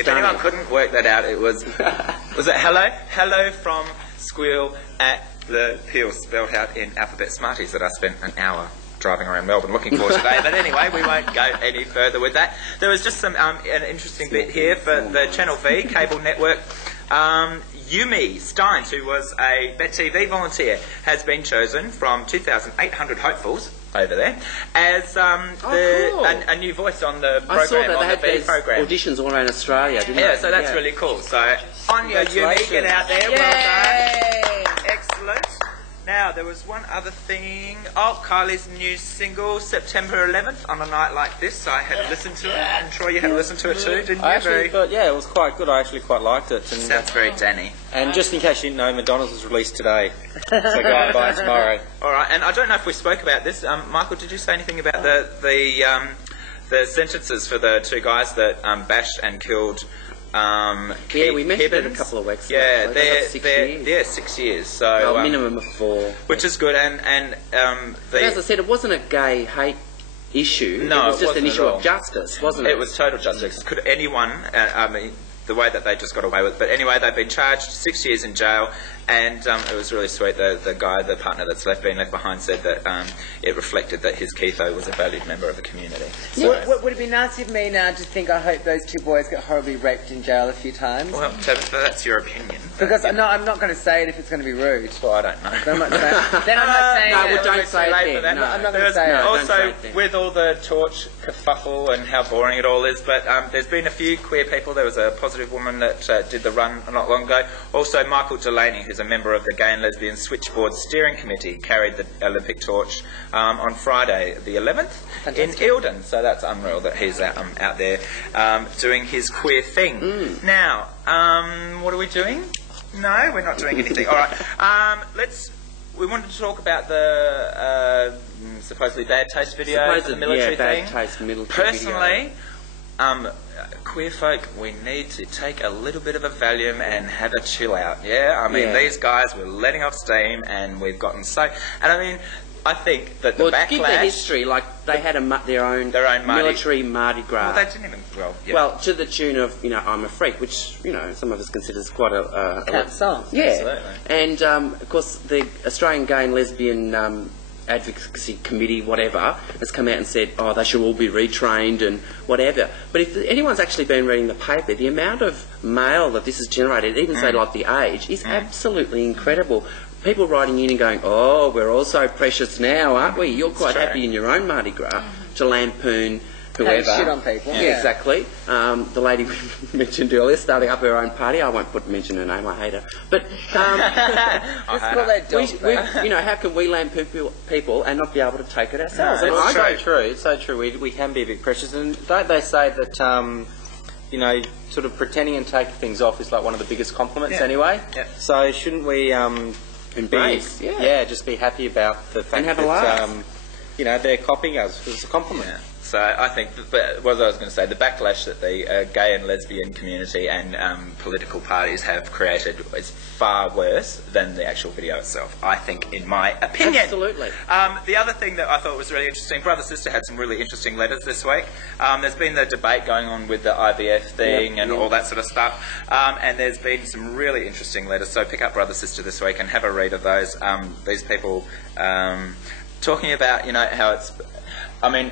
if anyone couldn't work that out, it was it hello from SQUEAL at the Peel, spelled out in alphabet Smarties, that I spent an hour driving around Melbourne looking for today. But anyway, we won't go any further with that. There was just some an interesting bit here for the Channel V cable network. Yumi Stynes, who was a BetTV volunteer, has been chosen from 2,800 hopefuls over there as a new voice on the program. I saw that on they had the V program. auditions all around Australia, didn't they? Yeah, so that's really cool. So on your Yumi, get out there. Yay! Well done. Excellent. Now, there was one other thing. Oh, Kylie's new single, September 11th, on a night like this. So I had to listen to it. And Troy, you had to listen to it too, didn't you? I actually thought, yeah, it was quite good. I actually quite liked it. And sounds very Danny. And just in case you didn't know, Madonna's was released today. So go and buy it tomorrow. All right, and I don't know if we spoke about this. Michael, did you say anything about the sentences for the two guys that bashed and killed yeah, we mentioned it a couple of weeks ago. Yeah, they're 6 years. Yeah, 6 years. So a minimum of 4. Which is good. And as I said, it wasn't a gay hate issue. No, it was just an issue of justice, wasn't it? It was total justice. Could anyone, I mean, the way that they just got away with it. But anyway, they've been charged 6 years in jail, and it was really sweet. The guy, the partner that's been left behind, said that it reflected that his Keitho was a valued member of the community. So would it be nice of me now to think I hope those two boys get horribly raped in jail a few times? Well, Tabitha, that's your opinion. Because I'm not going to say it if it's going to be rude. Well, I don't know. But I'm not saying, then I'm not saying no, it. well, don't say it then. No, I'm not going to say it. Also, with all the torch kerfuffle and how boring it all is, but there's been a few queer people. There was a positive woman that did the run not long ago. Also, Michael Delaney, who's a member of the Gay and Lesbian Switchboard Steering Committee, carried the Olympic torch on Friday the 11th in Eglinton. So that's unreal that he's out there doing his queer thing. Now, what are we doing? No, we're not doing anything. All right. We wanted to talk about the supposedly bad taste video, the military thing. Bad taste military Personally, queer folk, we need to take a little bit of a Valium and have a chill out. Yeah, I mean, these guys were letting off steam, and we've gotten so. And I mean, I think that the backlash. To give the history, like they had their own military Mardi Gras. Well, they didn't even. Well, to the tune of I'm a Freak, which some of us consider quite a song. Yeah, absolutely. And of course, the Australian Gay and Lesbian Advocacy Committee, whatever, has come out and said, they should all be retrained and whatever. But if anyone's actually been reading the paper, the amount of mail that this has generated, even say like the Age, is absolutely incredible. People writing in and going, we're all so precious now, aren't we? You're quite happy in your own Mardi Gras to lampoon whoever. Shit on people. Yeah, exactly. The lady we mentioned earlier, starting up her own party. I won't mention her name, I hate her. But how can we lampoon people and not be able to take it ourselves? No, it's so true. It's so true. We can be a bit precious. And don't they say that, sort of pretending and taking things off is like one of the biggest compliments anyway? Yeah. So shouldn't we embrace? Just be happy about the fact and have a laugh. They're copying us. It's a compliment. Yeah. So I think, what I was going to say, the backlash that the gay and lesbian community and political parties have created is far worse than the actual video itself, I think, in my opinion. Absolutely. The other thing that I thought was really interesting, Brother Sister had some really interesting letters this week. There's been the debate going on with the IVF thing and all that sort of stuff, and there's been some really interesting letters. So pick up Brother Sister this week and have a read of those. These people talking about, how it's... I mean...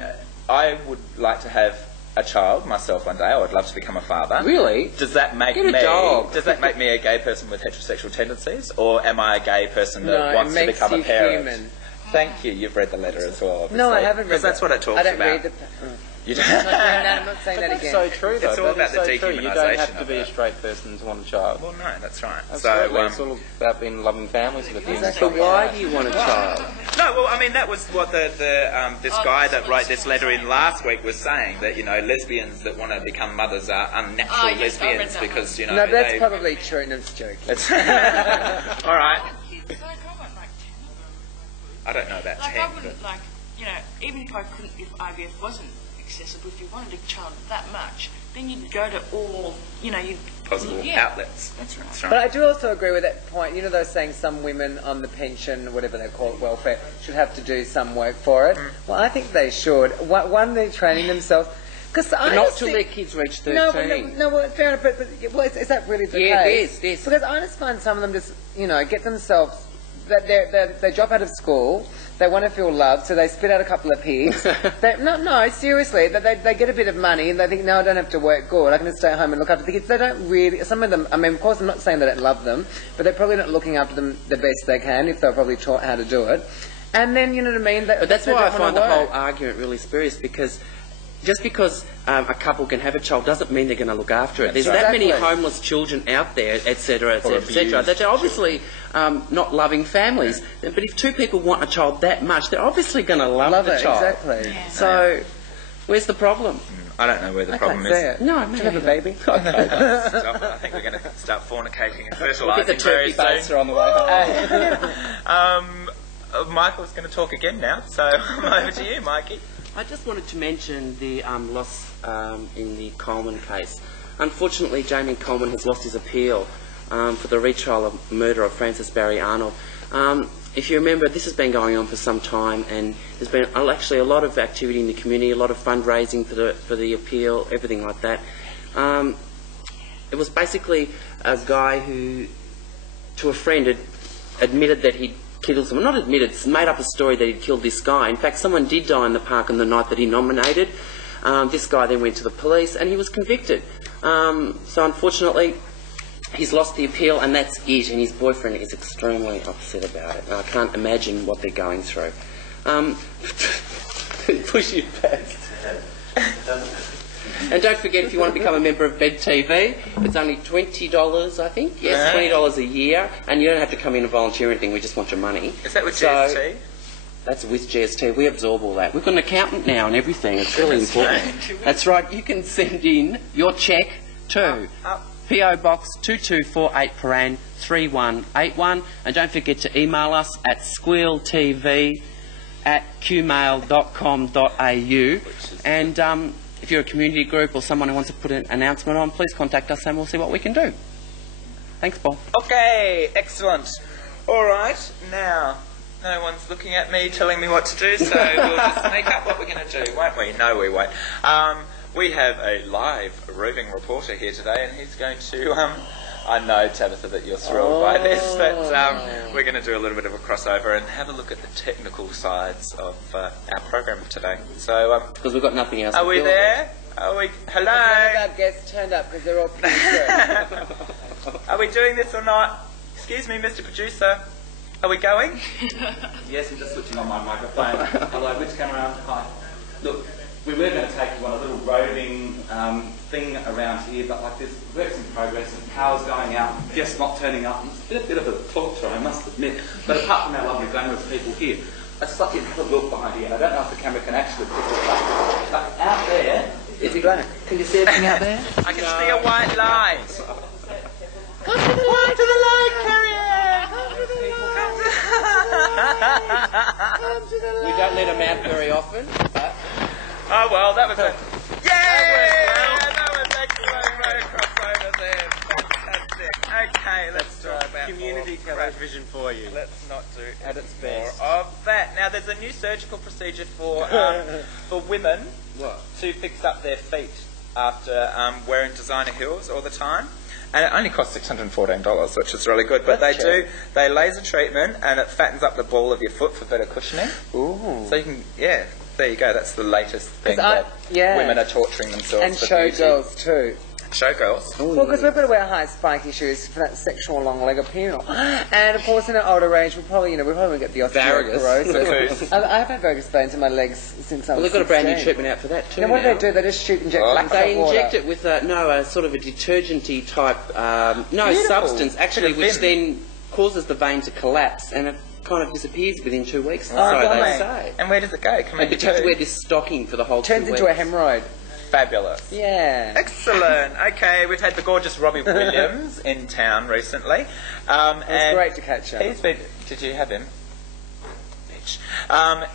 I would like to have a child myself one day. I would love to become a father. Really? Does that make me a gay person with heterosexual tendencies, or am I a gay person that wants to become a parent? Human. Thank you. You've read the letter as well. Obviously. No, I haven't read. Because that's what it talks about. I don't read the. You don't. I'm not saying that again. That's so true, though. It's all about the dehumanisation. You don't have to be a straight person to want a child. Well, no, that's right. Absolutely. So it's all about being loving families with things. But why do you want a child? No, well, I mean, that was what this guy that wrote this letter in last week was saying, that, lesbians that want to become mothers are unnatural lesbians because, No, that's probably true. No, I'm just joking. All right. I don't know about 10. I wouldn't even if IVF wasn't accessible, if you wanted a child that much, then you'd go to all, possible outlets. That's right. But I do also agree with that point. They're saying some women on the pension, whatever they call it, welfare, should have to do some work for it. Well, I think they should. One, they're training themselves. Because not till their kids reach 13. Well, fair enough, but is that really the case? It is. Because I just find some of them just, get themselves, that they drop out of school, they want to feel loved, so they spit out a couple of pigs. No, seriously, they get a bit of money and they think, no, I don't have to work, good, I can just stay at home and look after the kids. They don't really, some of them, I mean, of course I'm not saying that I don't love them, but they're probably not looking after them the best they can, if they're probably taught how to do it. And then, you know what I mean? But that's why I find the whole argument really spurious, because just because a couple can have a child doesn't mean they're going to look after it. There's that many homeless children out there, etc., etc., etc., that are obviously not loving families. But if two people want a child that much, they're obviously going to love the child. Exactly. Yeah. So, where's the problem? I don't know where the problem is. No, do you have a baby? Stop. I think we're going to start fornicating and fertilising Get the turkey baster on the way home. Michael's going to talk again now, so I'm over to you, Mikey. I just wanted to mention the loss in the Coleman case. Unfortunately, Jamie Coleman has lost his appeal for the retrial of murder of Francis Barry Arnold. If you remember, this has been going on for some time, and there's been actually a lot of activity in the community, a lot of fundraising for the appeal, everything like that. It was basically a guy who, to a friend, had admitted that he'd killed someone. Not admitted, made up a story that he'd killed this guy. In fact, someone did die in the park on the night that he nominated. This guy then went to the police and he was convicted. So unfortunately, he's lost the appeal and that's it. And his boyfriend is extremely upset about it. And I can't imagine what they're going through. Push you back. And don't forget, if you want to become a member of pt2, it's only $20, I think. Yes, $20 a year, and you don't have to come in and volunteer or anything. We just want your money. Is that with GST? That's with GST. We absorb all that. We've got an accountant now and everything. It's really important. That's right. You can send in your cheque to PO Box 2248 Paran 3181, and don't forget to email us at squealtv@qmail.com.au. And if you're a community group or someone who wants to put an announcement on, please contact us and we'll see what we can do. Thanks, Paul. Okay, excellent. All right, now, no one's looking at me telling me what to do, so we'll just make up what we're going to do, won't we? No, we won't. We have a live roving reporter here today, and he's going to... I know, Tabitha, that you're thrilled by this, but we're going to do a little bit of a crossover and have a look at the technical sides of our program today. So, because we've got nothing else. Are we there? Are we? Hello. None of our guests turned up because they're all pretty. Are we doing this or not? Excuse me, Mr. Producer. Are we going? Yes, I'm just switching on my microphone. Hello, which camera? Hi. Look, we were going to take you on a little roving thing around here, but like there's works in progress and cars going out, just not turning up. It's been a bit of a torture, I must admit. But apart from our lovely glamorous people here, I just like you to have a look behind here. I don't know if the camera can actually pick it up, but out there... Is he black? Can you see anything out there? I can see a white light. Come to the light! To the light, Carrier! Come to the light! We don't let them out very often, but... Oh, well, that was a... Yay! That was excellent. Right across over there. Fantastic. Okay, let's talk about community television for you. Let's not do At its more best. of that. Now, there's a new surgical procedure for women to fix up their feet after wearing designer heels all the time. And it only costs $614, which is really good. But they laser treatment, and it fattens up the ball of your foot for better cushioning. Ooh. So you can, there you go. That's the latest thing that women are torturing themselves and for showgirls too. Showgirls? Well, because we've got to wear high spiky shoes for that sexual long leg appeal. And of course, in an older age, we'll probably get the osteoporosis. I have had varicose veins in my legs since I was Well, they've got a brand new treatment out for that too. Now, what do they do? They just inject black They water. inject it with a sort of a detergenty type substance, actually, which then causes the vein to collapse, and it kind of disappears within 2 weeks. Oh, so they say. And where does it go? Come And you have to wear this stocking for the whole 2 weeks. Turns into a hemorrhoid. Fabulous. Yeah. Excellent. Okay, we've had the gorgeous Robbie Williams in town recently. It was great to catch up. He's been... Did you have him? Bitch.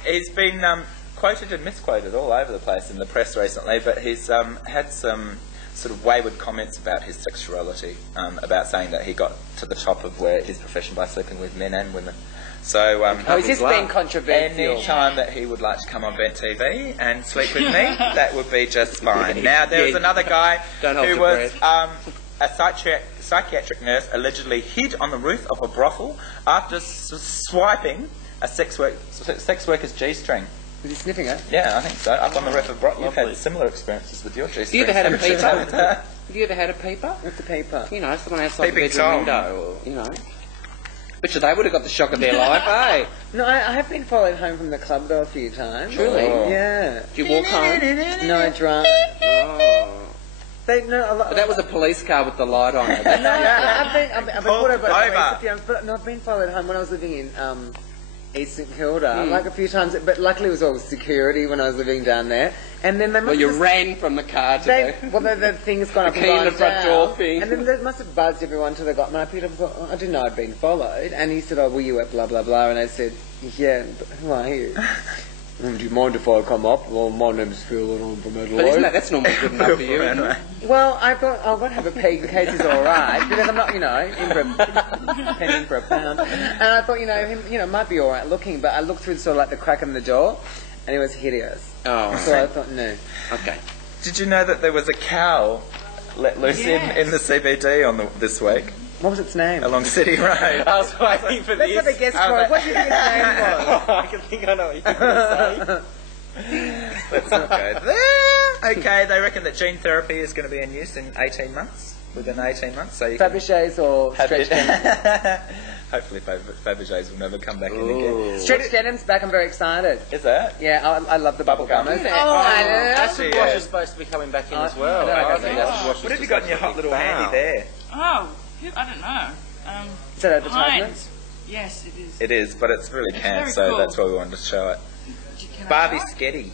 He's been quoted and misquoted all over the place in the press recently, but he's had some sort of wayward comments about his sexuality, about saying that he got to the top of his profession by sleeping with men and women. So, is this being controversial? any time that he would like to come on Vent TV and sleep with me, that would be just fine. Now, there was another guy who was a psychiatric nurse allegedly hid on the roof of a brothel after swiping a sex worker's G-string. Was he sniffing it? Yeah, I think so. Up on the roof of brothel. You've had similar experiences with your G-string. Have you ever had a peeper? Have you ever had a peeper? What's the paper? You know, someone outside the Peeping bedroom Tom. window, or, you know. Bet you they would have got the shock of their life, eh? No, I have been followed home from the club though a few times. Truly? Oh. Yeah. Did you walk home? No, I drive. Oh. They no. A lot, But that was a police car with the light on it. No, I've been Pulled pulled over. over. No, I've been followed home when I was living in East St Kilda, like a few times. But luckily, it was all security when I was living down there. And then they must Well, you have ran from the car to the thing's gone up the and key in gone the front down. door thing. And then they must have buzzed everyone till they got. When I picked up, I thought, I didn't know I'd been followed. And he said, "Oh, were you at blah blah blah?" And I said, "Yeah, but who are you?" Do you mind if I come up? Well, my name's Phil and I'm from Adelaide. But isn't that's normally good enough for you, isn't it? Well, I thought I'll go and have a peek in case he's all right because I'm not, in for a penny in for a pound. And I thought, him, might be all right looking, but I looked through sort of like the crack in the door, and it was hideous. Oh, so I thought, no. okay. Did you know that there was a cow let loose in the CBD this week What was its name? along City Road? I was waiting for Let's this. have a guess for it. What do you think its name was? I can think I know what you're going to say. Let's not go there. Okay, they reckon that gene therapy is going to be in use in 18 months. Within 18 months, so you can Fabergé's or have Stretch it. Denim? Hopefully, Fabergé's will never come back in again. Stretch Denim's back. I'm very excited. Is that? Yeah, I love the bubble gum. gummers. Yeah. Oh, I know. Acid wash is supposed to be coming back in as well. I think acid wash is What have you just got in your such a hot big little foul. handy there? Oh, I don't know. Is that advertisement? Heinz. Yes, it is. It is, but it's really canned, very so cool. that's why we wanted to show it. Can I Barbie try? Sketty.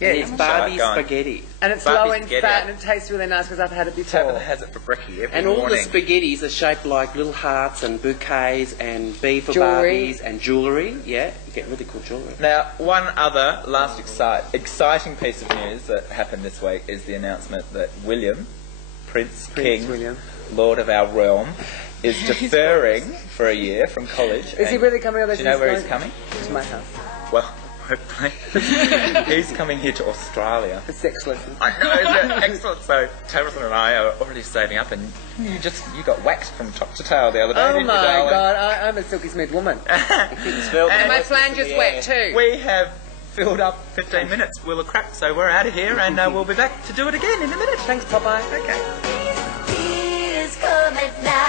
Yeah, it's show it, Barbie go on. spaghetti. And it's Barbie low in spaghetti. fat and it tastes really nice because I've had it before. Tabitha has it for brekkie every And all morning. the spaghettis are shaped like little hearts and bouquets and B for Jewellery. Barbies and jewellery. Yeah, you get really cool jewellery. Now, one other last exciting piece of news that happened this week is the announcement that William, Prince King, William. Lord of our realm, is deferring for a year from college. Is he And really coming? Or do you know where he's coming? To my house. Well, hopefully. He's coming here to Australia. For sex lessons. I know, isn't it? Excellent. So, Tabitha and I are already saving up, and you got waxed from top to tail the other day, Oh didn't my you, darling? God, I'm a silky smooth woman. And my flange is wet too. we have filled up 15 minutes. We'll crack, so we're out of here, and we'll be back to do it again in a minute. Thanks, Popeye. Okay. He is coming now.